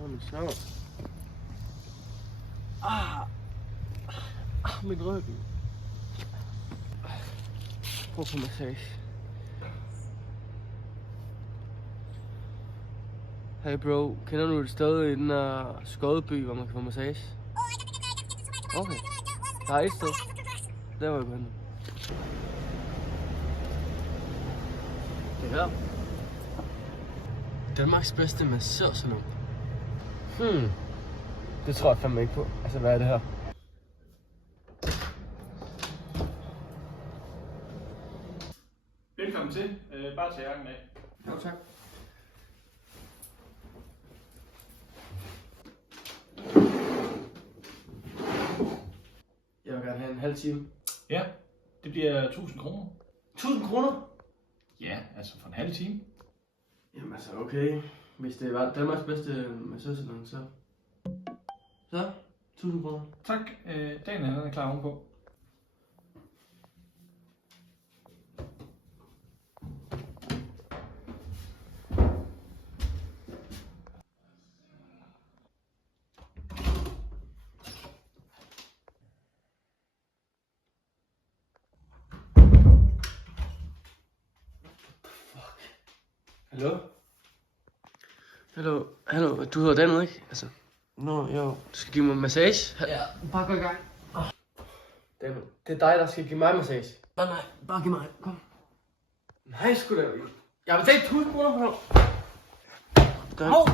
Ordentligt så. Min ryggen. Prøv på massage. Hey bro, kender du et sted i den her Skodby, hvor man kan få massage? Okay. Der er et sted. Der var jeg gået hen. Det her. Danmarks bedste massørsalon. Det tror jeg fandme ikke på. Altså, hvad er det her? Velkommen til. Bare tage jakken af. Jo, tak. Jeg vil gerne have en halv time. Ja, det bliver 1000 kroner. 1000 kroner? Ja, altså for en halv time. Jamen altså, okay. Hvis det var Danmarks bedste massørsalon, så... Så? 1000 kroner. Tak. Dagen er klar ovenpå. Hallo? Hallo, du hedder Daniel, ikke? Altså... Nå, jo. Du skal give mig massage? Ja, bare gå i gang. Daniel, det er dig, der skal give mig massage. Nej, bare giv mig. Kom. Nej, sgu da. Jeg har betalt 1000 kroner for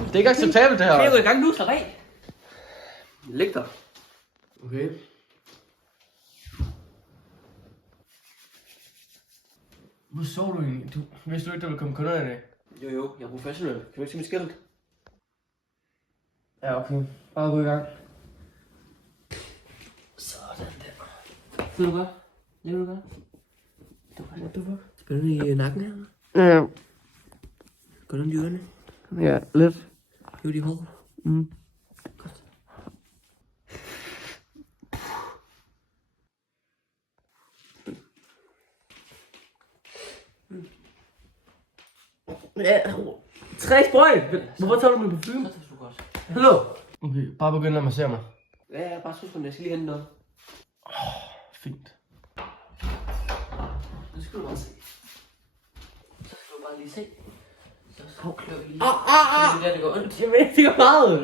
det er ikke acceptabelt, det her. Jeg er i gang nu, slap af. Læg dig. Okay. Hvor sov du egentlig? Du vidste du ikke, der ville komme kunder i dag? Jo, jeg er professionel. Kan du ikke se mit skilt? Ja, okay. Bare gå i gang. Sådan der. Føler du godt? Lever du godt? Du var? Spiller du i nakken her? Ja. Går du om dyrene? Ja, lidt. Hiv de hår. Godt. Ja, 3 sprøjt! Hvorfor tager du min parfume? Så tager du godt. Hallo? Okay, bare begynd at massere mig. Ja, bare sus på den. Jeg skal lige hente noget. Fint. Nu skal du bare se. Så skal du bare lige se. Så klør vi lige. Det er der, det går ondt. Jeg ved ikke, det er meget!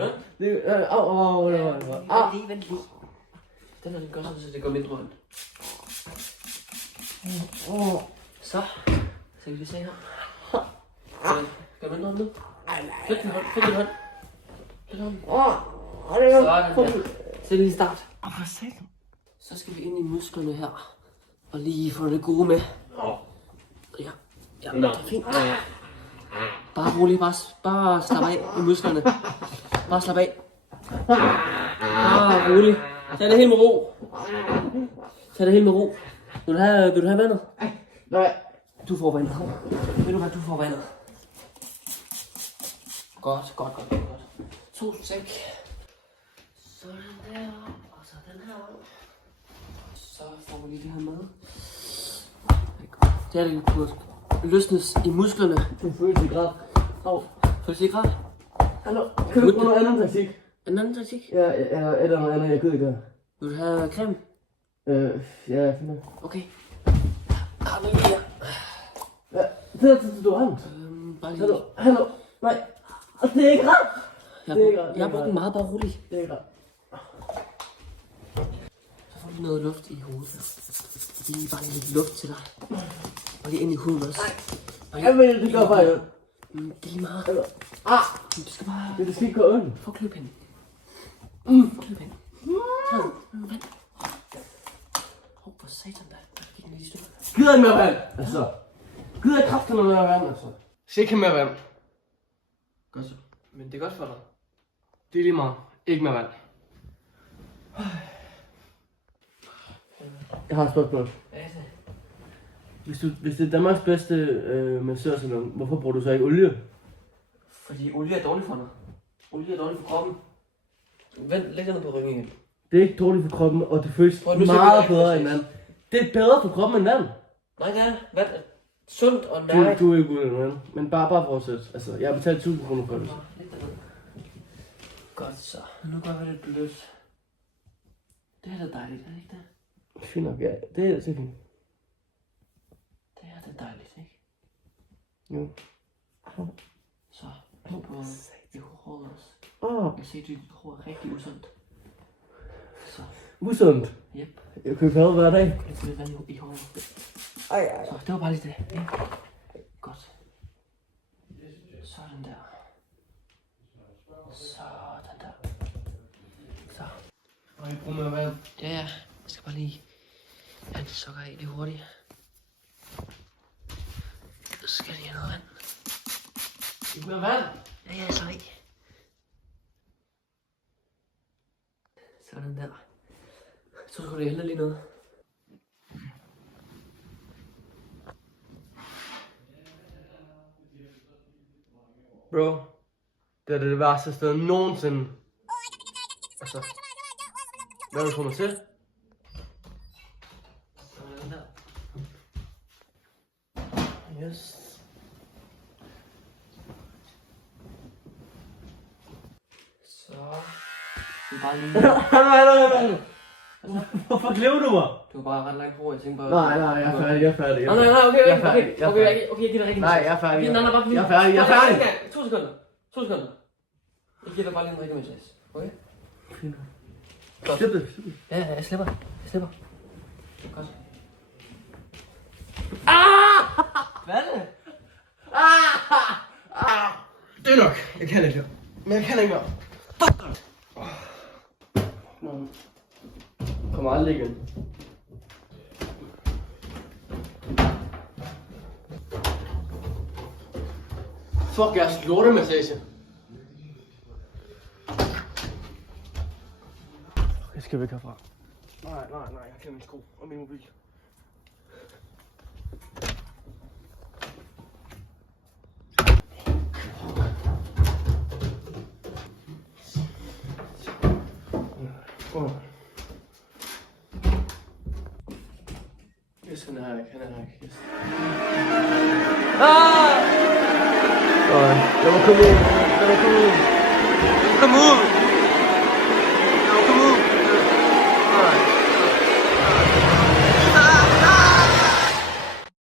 Vent lige. Den her, den gør sådan, så det går mindre ondt. Så kan vi lige se her. Gør du noget nu? Flyt din hånd, flyt din hånd. Flyt hånden. Sådan der. Så lige start. Hvad sagde du? Så skal vi ind i musklerne her. Og lige få det gode med. Ja, det er fint. Bare rolig, bare slap af i musklerne. Bare slap af. Bare rolig. Tag det helt med ro. Tag det helt med ro. Vil du have vandet? Nej. Du får vandet. Ved du hvad, du får vandet. Godt. Tusind tak. Sådan der. Og så den her. Så får vi lige det her med. Det er det kunne løsnes i musklerne. Det føles i grad. Føles i grad? Hallo? Kan du bruge noget andet taktik? En anden taktik? Ja, eller noget andet, jeg gider ikke gøre. Vil du have creme? Ja, jeg finder. Okay. Har du lige her? Ja, det er du har. Bare lige. Hallo? Nej. Det er ikke ret. Jeg bruger den meget, bare rolig. Det er ikke ret. Så får du noget luft i hovedet. Lige bare lidt luft til dig. Og lige ind i huden også. Jeg ved, det gør bare ondt. Det er lige meget. Du skal bare... Det skal ikke gå ondt. Få kløpinden. Få kløpinden. Vent. For satan da. Der gik den lige stykke. Gider ikke mere vand, altså. Gider ikke kraften med mere vand, altså. Sikke mere vand. Godt så. Men det er godt for dig. Det er lige meget. Ikke mere vand. Jeg har et spørgsmål. Hvis det er Danmarks bedste massørsalon, hvorfor bruger du så ikke olie? Fordi olie er dårligt for dig. Olie er dårligt for kroppen. Vent, læg dig ned på ryggen igen. Det er ikke dårligt for kroppen, og det føles meget bedre end vand. Det er bedre for kroppen end vand. Nej, det er vand. Sundt og nærigt. Du er ikke ude af vand. Men bare fortsæt. Altså, jeg har betalt 1000 kroner for det. Godt så. Nu går jeg lidt blødt. Det er da dejligt, er det ikke det? Fint nok, ja. Det er fint. Det er da dejligt, ikke? Jo. Så, nu på i håret også. Åh, Jeg ser, at dit hår er rigtig usundt. Så, usundt. jep. Jeg køber had hver dag. Jeg får lidt vand i håret. Ej. Så, det var bare lige det. Ja. Godt. Sådan der. Sådan der. Så. Og jeg bruger med vand. Ja, jeg skal bare lige have de sokker af lidt hurtigt. Så skal jeg lige have noget vand. Ikke med vand. Ja, så ikke. Sådan der. Så skulle det hælde lige noget. Bro, det er det værste sted nogensinde. Altså, hvad vil du få mig til? Sådan der. Yes. Så. Det er bare lige... Nej. Hvorfor glemmer du mig? Det var bare ret langt hår, jeg tænkte bare... Nej, jeg er færdig. Nej, okay, Jeg er færdig. okay, jeg giver dig rigtig. Nej, jeg er færdig. Nej, bare lige... Jeg er færdig. 2 sekunder. Jeg giver dig bare lige en rigtig massage, okay? Slip det. Ja, jeg slipper. Godt. Hvad er det? Det er nok. Jeg kan ikke. Men jeg kan ikke mere. Kommer aldrig igen. Fuck jeres lortemassage. Jeg skal væk herfra. Nej, jeg kan min sko og min mobil. Yes, han er ikke. Yes. Lad mig komme ud. Kom ud!